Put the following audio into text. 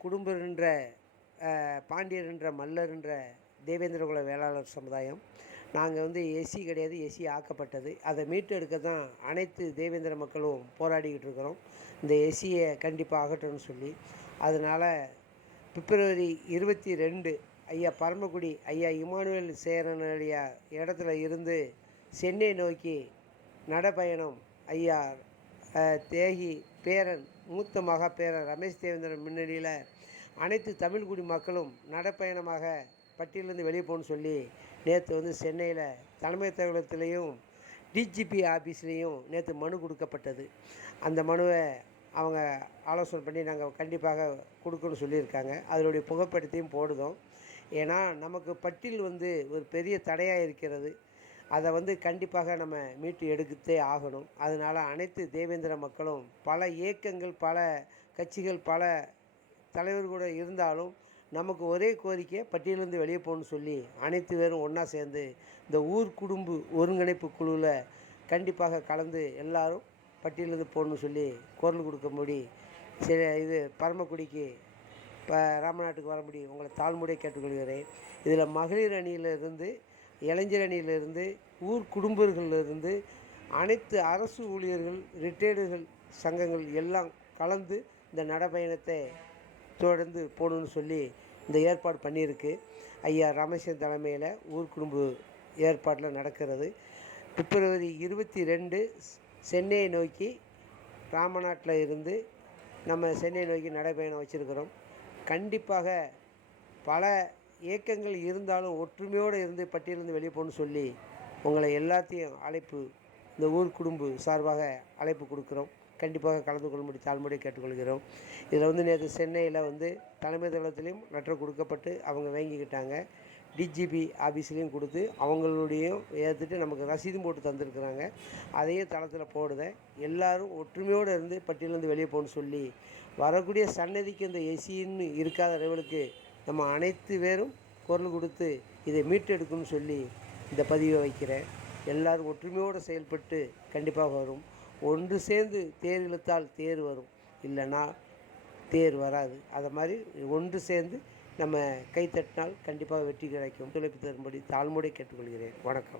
குடும்பர் என்ற அஹ், பாண்டியர் என்ற மல்லர் என்ற தேவேந்திரகுல வேளாளர் சமுதாயம். நாங்கள் வந்து எஸ்சி கிடையாது எஸ்சி ஆக்கப்பட்டது. அதை மீட்டெடுக்க தான் அனைத்து தேவேந்திர மக்களும் போராடிக்கிட்டு இருக்கிறோம். இந்த எஸ்சியை கண்டிப்பாக ஆகட்டும்னு சொல்லி. அதனால் பிப்ரவரி இருபத்தி ரெண்டு ஐயா பரமக்குடி ஐயா இமானுவேல் சேரனுடைய இடத்துல இருந்து சென்னை நோக்கி நடைப்பயணம் ஐயா தேகி பேரன் மூத்த மகா பேரன் ரமேஷ் தேவேந்திரன் முன்னணியில் அனைத்து தமிழ்குடி மக்களும் நடைப்பயணமாக பட்டியலேருந்து வெளியே போகணும்னு சொல்லி நேற்று வந்து சென்னையில் தலைமை தகவலத்திலையும் டிஜிபி ஆஃபீஸ்லேயும் நேற்று மனு கொடுக்கப்பட்டது. அந்த மனுவை அவங்க ஆலோசனை பண்ணி நாங்கள் கண்டிப்பாக கொடுக்கணும்னு சொல்லியிருக்காங்க. அதனுடைய புகைப்படத்தையும் போடுதோம். ஏன்னா நமக்கு பட்டியல் வந்து ஒரு பெரிய தடையாக இருக்கிறது. அதை வந்து கண்டிப்பாக நம்ம மீட்டு எடுத்தே ஆகணும். அதனால் அனைத்து தேவேந்திர மக்களும் பல இயக்கங்கள் பல கட்சிகள் பல தலைவர் கூட இருந்தாலும் நமக்கு ஒரே கோரிக்கை பட்டியலேருந்து வெளியே போகணும்னு சொல்லி அனைத்து பேரும் ஒன்றா சேர்ந்து இந்த ஊர் குடும்ப ஒருங்கிணைப்பு குழுவில் கண்டிப்பாக கலந்து எல்லாரும் பட்டியலேருந்து போகணும்னு சொல்லி குரல் கொடுக்கும்படி சரி இது பரமக்குடிக்கு இப்போ ராமநாட்டுக்கு வரும்படி உங்களை தாழ்முறை கேட்டுக்கொள்கிறேன். இதில் மகளிர் அணியிலிருந்து இளைஞர் அணியிலிருந்து ஊர் குடும்பர்களிலிருந்து அனைத்து அரசு ஊழியர்கள் ரிட்டையர்டுகள் சங்கங்கள் எல்லாம் கலந்து இந்த நடைப்பயணத்தை தொடர்ந்து போகணுன்னு சொல்லி இந்த ஏற்பாடு பண்ணியிருக்கு. ஐயா ரமேஷன் தலைமையில் ஊர் குடும்ப ஏற்பாட்டில் நடக்கிறது. பிப்ரவரி இருபத்தி ரெண்டு சென்னையை நோக்கி ராமநாட்டில் இருந்து நம்ம சென்னை நோக்கி நடைப்பயணம் வச்சுருக்கிறோம். கண்டிப்பாக பல இயக்கங்கள் இருந்தாலும் ஒற்றுமையோடு இருந்து பட்டியலிருந்து வெளியே போகணும்னு சொல்லி உங்களை எல்லாத்தையும் அழைப்பு இந்த ஊர் குடும்பு சார்பாக அழைப்பு கொடுக்குறோம். கண்டிப்பாக கலந்து கொள்ளும்படி தாழ்மொழியை கேட்டுக்கொள்கிறோம். இதில் வந்து நேற்று சென்னையில் வந்து தலைமை தளத்திலையும் லெட்டர் கொடுக்கப்பட்டு அவங்க வாங்கிக்கிட்டாங்க. டிஜிபி ஆஃபீஸ்லேயும் கொடுத்து அவங்களுடையும் ஏற்றுட்டு நமக்கு ரசீதும் போட்டு தந்திருக்கிறாங்க. அதையும் தளத்தில் போடுதேன். எல்லோரும் ஒற்றுமையோடு இருந்து பட்டியலேருந்து வெளியே போகணும்னு சொல்லி வரக்கூடிய சன்னதிக்கு இந்த எசின்னு இருக்காத அளவுக்கு நம்ம அனைத்து பேரும் குரல் கொடுத்து இதை மீட்டெடுக்கணும்னு சொல்லி இந்த பதிவை வைக்கிறேன். எல்லாரும் ஒற்றுமையோடு செயல்பட்டு கண்டிப்பாக வரும். ஒன்று சேர்ந்து தேர் இழுத்தால் தேர் வரும். இல்லைன்னா தேர் வராது. அதை மாதிரி ஒன்று சேர்ந்து நம்ம கை தட்டினால் கண்டிப்பாக வெற்றி கிடைக்கும். ஒத்துழைப்பு தரும்படி தாழ்மூடை கேட்டுக்கொள்கிறேன். வணக்கம்.